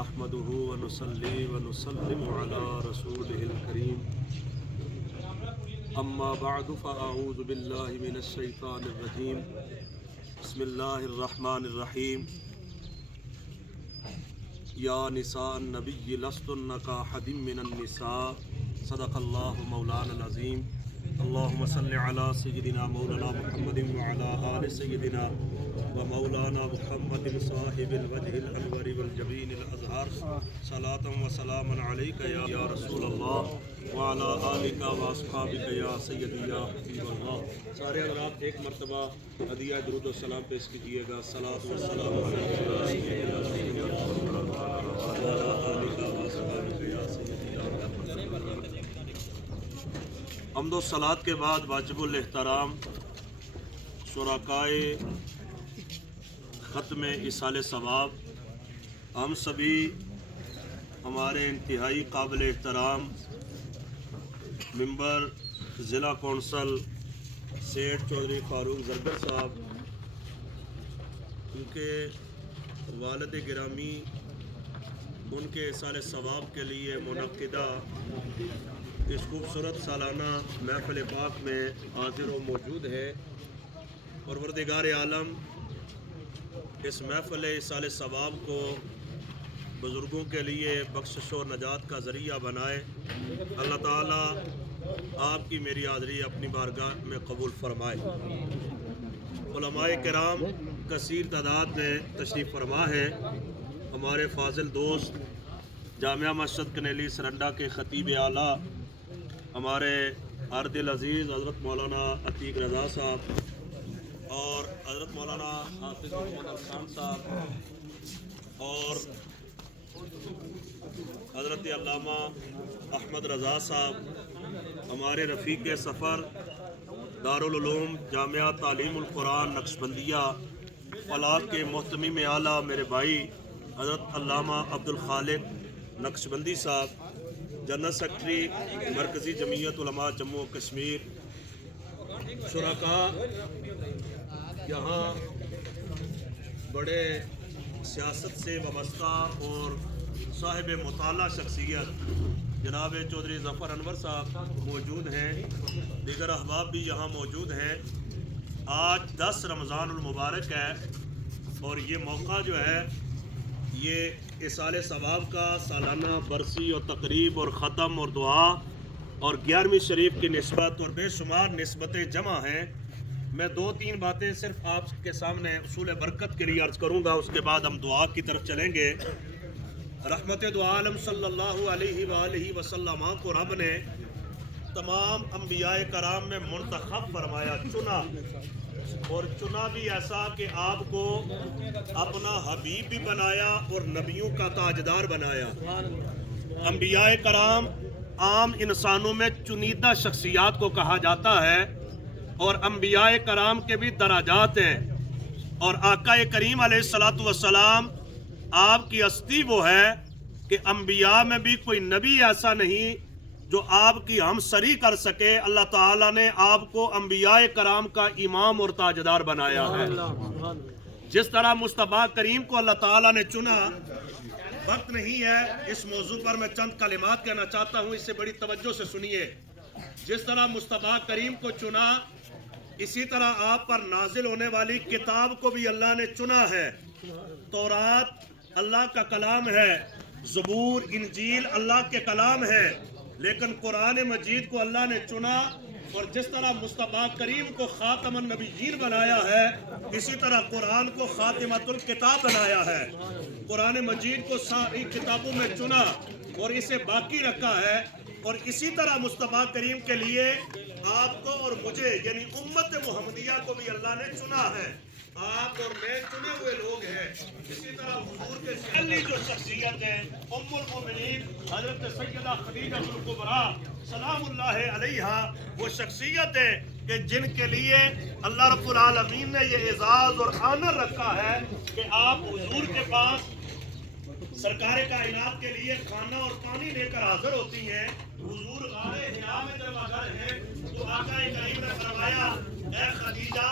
نحمده ونصلي ونسلم على رسوله الكريم اما بعد فاعوذ بالله من الشيطان الرجيم بسم الله الرحمن الرحيم یا نساء النبی لستن کاحد من النساء صدق اللہ مولانا العظیم اللہم صل علی سیدنا مولانا محمد وعلی آل سیدنا ومولانا محمد صاحب الوجہ الانور والجبین الازہار صلاۃ و سلام علیک یا رسول اللہ وعلی آلک واصحابک یا سیدی یا حبیب اللہ۔ سارے حضرات ایک مرتبہ ہدیہ درود و سلام پیش کیجیے گا۔ صلاۃ و سلام علیک یا سیدی یا رسول اللہ۔ حمد و صلات کے بعد واجب الاحترام شرکائے ختم ایصال ثواب، ہم سبھی ہمارے انتہائی قابل احترام ممبر ضلع کونسل سیٹھ چودھری فاروق زرگر صاحب، ان کے والد گرامی ان کے ایصال ثواب کے لیے منعقدہ اس خوبصورت سالانہ محفل پاک میں حاضر و موجود ہے۔ پروردگار عالم اس محفل ایصال ثواب کو بزرگوں کے لیے بخشش و نجات کا ذریعہ بنائے۔ اللہ تعالیٰ آپ کی میری حاضری اپنی بارگاہ میں قبول فرمائے۔ علماء کرام کثیر تعداد میں تشریف فرما ہے۔ ہمارے فاضل دوست جامعہ مسجد کنیلی سرنڈا کے خطیب اعلیٰ ہمارے ارد العزیز حضرت مولانا عتیق رضا صاحب اور حضرت مولانا حافظ محمد خان صاحب اور حضرت علامہ احمد رضا صاحب، ہمارے رفیق سفر دارالعلوم جامعہ تعلیم القرآن نقشبندیہ فلاح کے محتمیم اعلیٰ میرے بھائی حضرت علامہ عبدالخالق نقشبندی صاحب، جنرل سیکرٹری مرکزی جمعیت علماء جموں و کشمیر، شرکاء، یہاں بڑے سیاست سے وابستہ اور صاحب مطالعہ شخصیت جناب چودھری ظفر انور صاحب موجود ہیں، دیگر احباب بھی یہاں موجود ہیں۔ آج 10 رمضان المبارک ہے اور یہ موقع جو ہے یہ ایصال ثواب کا سالانہ برسی اور تقریب اور ختم اور دعا اور 11ویں شریف کی نسبت اور بے شمار نسبتیں جمع ہیں۔ میں 2-3 باتیں صرف آپ کے سامنے اصول برکت کے لیے عرض کروں گا، اس کے بعد ہم دعا کی طرف چلیں گے۔ رحمت دو عالم صلی اللہ علیہ وآلہ وسلم کو رب نے تمام انبیاء کرام میں منتخب فرمایا، چنا، اور چنا بھی ایسا کہ آپ کو اپنا حبیب بھی بنایا اور نبیوں کا تاجدار بنایا۔ انبیاء کرام عام انسانوں میں چنیدہ شخصیات کو کہا جاتا ہے اور انبیاء کرام کے بھی درجات ہیں، اور آقا کریم علیہ الصلوۃ والسلام آپ کی ہستی وہ ہے کہ انبیاء میں بھی کوئی نبی ایسا نہیں جو آپ کی ہم سری کر سکے۔ اللہ تعالیٰ نے آپ کو انبیاء کرام کا امام اور تاجدار بنایا ہے۔ جس طرح مصطفیٰ کریم کو اللہ تعالیٰ نے چنا، وقت نہیں ہے اس موضوع پر میں چند کلمات کہنا چاہتا ہوں، اس سے بڑی توجہ سے سنیے۔ جس طرح مصطفیٰ کریم کو چنا، اسی طرح آپ پر نازل ہونے والی کتاب کو بھی اللہ نے چنا ہے۔ تورات اللہ کا کلام ہے، زبور انجیل اللہ کے کلام ہے، لیکن قرآن مجید کو اللہ نے چنا، اور جس طرح مصطفیٰ کریم کو خاتم النبیین بنایا ہے، اسی طرح قرآن کو خاتمۃ الکتاب بنایا ہے۔ قرآن مجید کو ساری کتابوں میں چنا اور اسے باقی رکھا ہے، اور اسی طرح مصطفیٰ کریم کے لیے آپ کو اور مجھے یعنی امت محمدیہ کو بھی اللہ نے چنا ہے۔ آپ اور میں چنے ہوئے لوگ ہیں۔ اسی طرح حضور کے پہلی جو شخصیت ہے ام المومنین حضرت سیدہ خدیجہ الکبریٰ سلام اللہ علیہا، وہ شخصیت ہے کہ جن کے لیے اللہ رب العالمین نے یہ اعزاز اور آنر رکھا ہے کہ آپ حضور کے پاس سرکار کائنات کے لیے کھانا اور پانی لے کر حاضر ہوتی ہیں۔ حضور غار حرا میں جب حاضر ہیں تو آقا کریم نے فرمایا، اے خدیجہ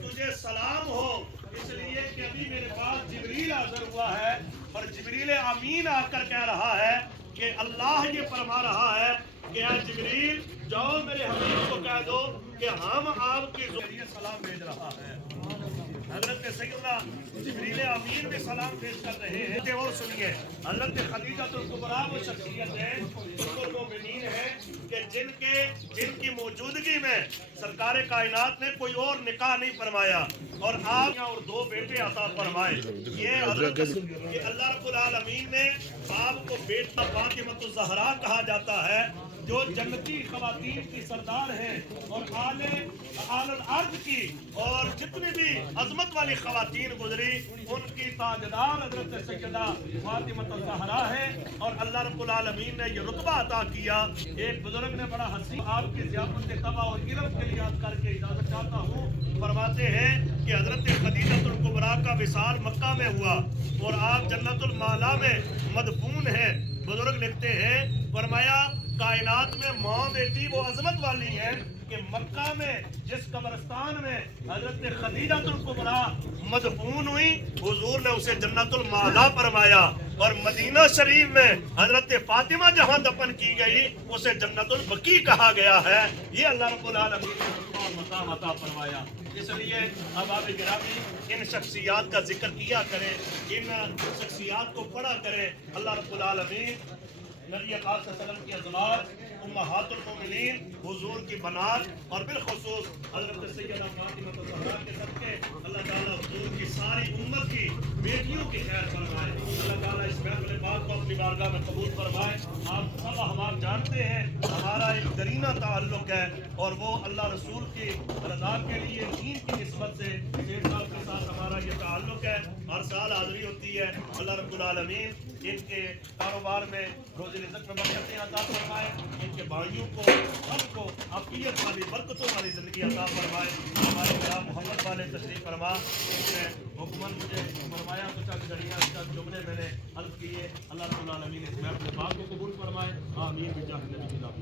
تجھے سلام ہو، اس لیے کہ ابھی میرے پاس جبریل حاضر ہوا ہے اور جبریل امین آ کر کہہ رہا ہے کہ اللہ یہ فرما رہا ہے کہ اے جبریل جاؤ میرے حبیب کو کہہ دو کہ ہم آپ کی ذریعے سلام بھیج رہا ہے۔ حضرت سیدنا جبریل امین میں سلام پیش کر رہے ہیں۔ اور سنیے، حضرت خدیجہ الکبریٰ وہ شخصیت ہے، المؤمنین ہے کہ جن کی موجودگی میں سرکار کائنات نے کوئی اور نکاح نہیں فرمایا اور آپ اور 2 بیٹے عطا فرمائے۔ یہ اللہ رب العالمین نے آپ کو بیٹا فاطمہ الزہرا کہا جاتا ہے، جو جنتی خواتین کی سردار ہیں اور اعلی الارض کی اور جتنی بھی عظمت والی خواتین گزری ان کی تاجدار حضرت سیدہ فاطمہ الزہرا ہے، اور اللہ رب العالمین نے یہ رتبہ عطا کیا۔ ایک بزرگ نے بڑا حسین آپ کی ضیافت طبع اور علم کے لیے یاد کر کے اجازت چاہتا ہوں، فرماتے ہیں کہ حضرت خدیجہ الکبریٰ کا وصال مکہ میں ہوا اور آپ جنت المعلا میں مدفون ہیں۔ بزرگ لکھتے ہیں، فرمایا کائنات میں ماں بیٹی وہ عظمت والی ہے کہ مکہ میں جس قبرستان میں حضرت خدیجہ الکبریٰ مدفون ہوئی حضور نے اسے جنت المعلا فرمایا، اور مدینہ شریف میں حضرت فاطمہ جہاں دفن کی گئی اسے جنت البقیع کہا گیا ہے۔ یہ اللہ رب العالمین نے مقام عطا فرمایا۔ اس لیے اب آپ گرامی ان شخصیات کا ذکر کیا کریں، ان شخصیات کو پڑھا کریں۔ اللہ رب العالمین نبی پاک صلی اللہ علیہ وسلم کی ازواج امہات المومنین حضور کی بنات اور بالخصوص حضرت سیدہ فاطمہ الزہرا کے صدقے اللہ تعالیٰ حضور کی ساری امت کی بیٹیوں کی خیر فرمائے۔ اللہ تعالیٰ اس محفل پاک کو اپنی بارگاہ میں قبول فرمائے۔ آپ سب احباب جانتے ہیں ہمارا ایک درینہ تعلق ہے اور وہ اللہ رسول کی رضا کے لیے دین کی نسبت سے شیخ صاحب کے ساتھ ہمارا یہ تعلق ہے۔ ہر سال حاضری ہوتی ہے۔ اللہ رب العالمین ان کے کاروبار میں روزی رزق میں برکتیں عطا فرمائے، ان کے بھائیوں کو سب کو عافیت والی برکتوں والی زندگی عطا فرمائے۔ ہمارے خدا محمد والے تشریف فرما، اس نے حکمن مجھے فرمایا تو چند گھڑیاں چند جملے میں نے عرض کیے۔ اللہ رب العالمین اس محفل پاک کو قبول فرمائے، آمین بجاہ نبی اللہ۔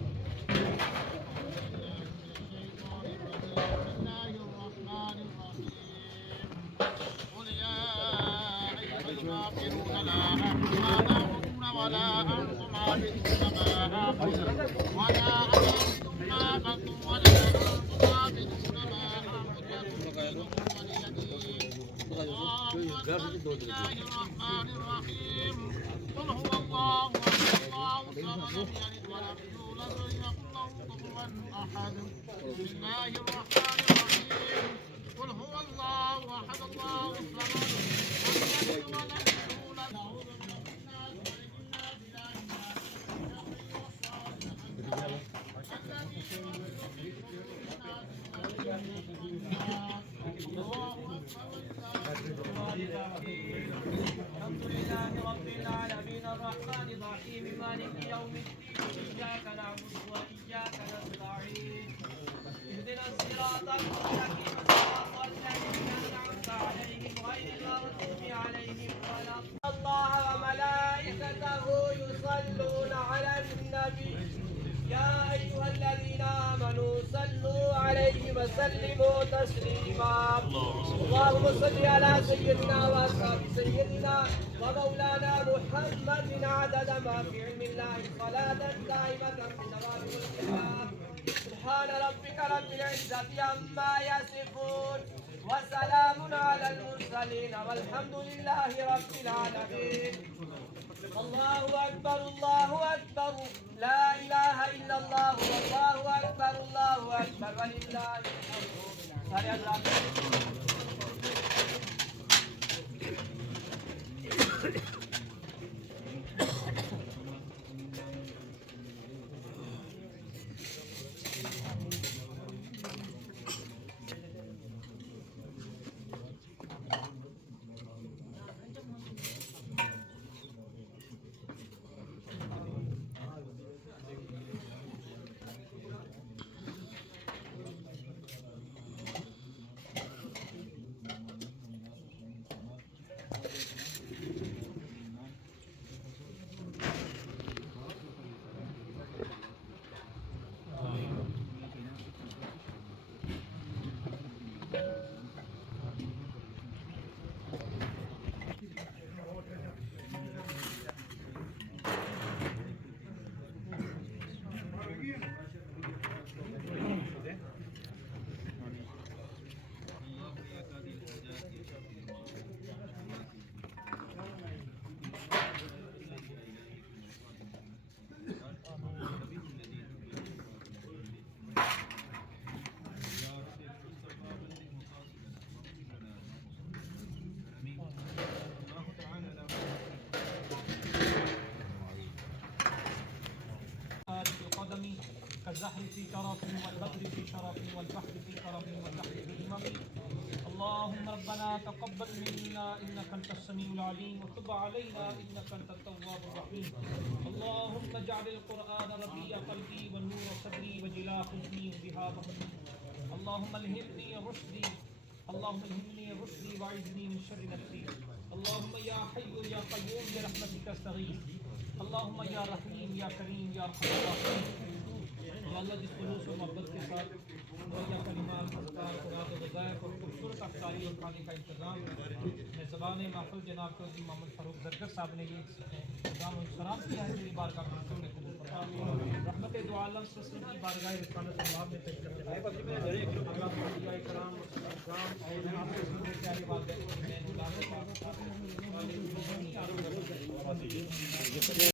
ولا أنتم عابدون ما أعبد ولا أنا أنتم ما عبدتم ولا أنتم عابدون ما أعبد لكم دينكم ولي دين. بسم الله الرحمن الرحيم. قل هو الله أحد الله الصمد لم يلد ولم يولد ولم يكن له كفوا أحد. بسم الله الرحمن الرحيم. قل هو الله أحد الله الصمد لم يلد ولم يولد. الحمد لله رب العالمين الرحمن الرحيم مالك يوم الدين إياك نعبد وإياك نستعين اهدنا الصراط المستقيم صراط الذين أنعمت عليهم غير المغضوب عليهم ولا الله وملائكته يصلون على النبي يا أيها الذين آمنوا صلوا عليه وسلموا تسليما. اللهم صل على سيدنا وأصحاب سيدنا ومولانا محمد عدد ما في علم الله صلاة دائمة بدوام القيام. سبحان ربك رب العزة عما يصفون وسلام على المرسلين والحمد لله رب العالمين. الله أكبر الله أكبر لا إله إلا الله والله أكبر الله أكبر ولله الحمد. والزهر في شرف والبدر في شرف والبحر في كرم والبحر في همم. اللهم ربنا تقبل منا إنك أنت السميع العليم وتب علينا إنك أنت التواب الرحيم. اللهم اجعل القرآن ربيع قلبي ونور صدري وجلاء حزني وذهاب همي. اللهم الهمني رشدي اللهم الهمني رشدي واعذني من شر نفسي. اللهم يا حي يا قيوم برحمتك استغيث. اللهم یا رحیم یا کریم یا ارحم الراحمین. یا اللہ جس خلوص و محبت کے ساتھ رویہ کلمات اذکار قرآن و وظائف اور خوبصورت افطاری اور کھانے کا انتظام میں زبان محفل جناب قاضی محمد فاروق زرگر صاحب نے یہ انتظام و انصراف کیا ہے، میری بارگاہ میں حضور نے قبول فرمایا. رحمت دو عالم صلی اللہ علیہ وسلم کی بارگاہ رسالت اللہ میں تشریف لائے. اللہ اولیاء کرام کرام اور آپ کے پیارے والدین